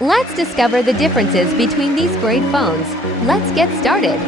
Let's discover the differences between these great phones. Let's get started.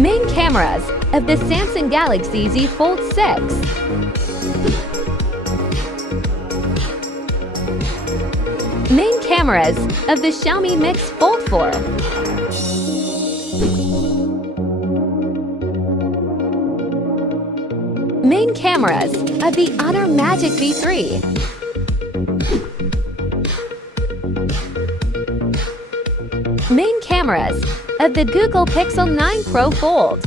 Main cameras of the Samsung Galaxy Z Fold 6. Main cameras of the Xiaomi Mix Fold 4. Main cameras of the Honor Magic V3. Main cameras of the Google Pixel 9 Pro Fold.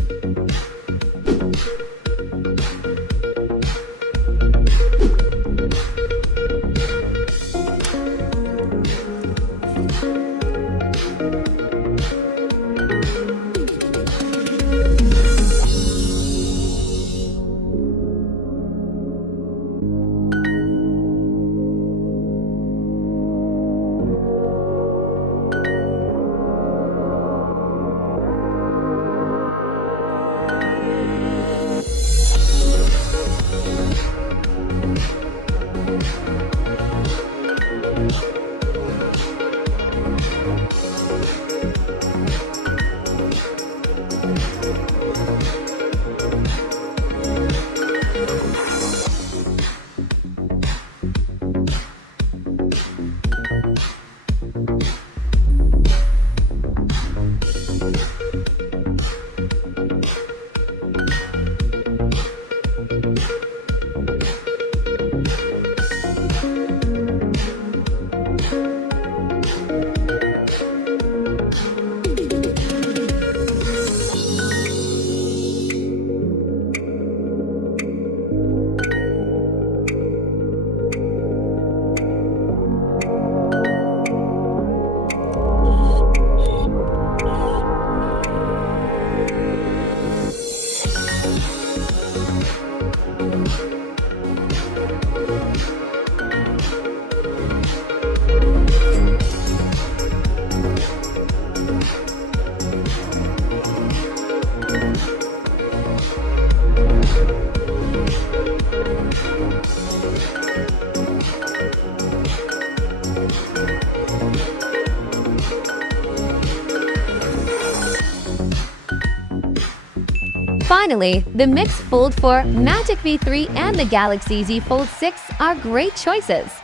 Finally, the Mix Fold 4, Magic V3, and the Galaxy Z Fold 6 are great choices.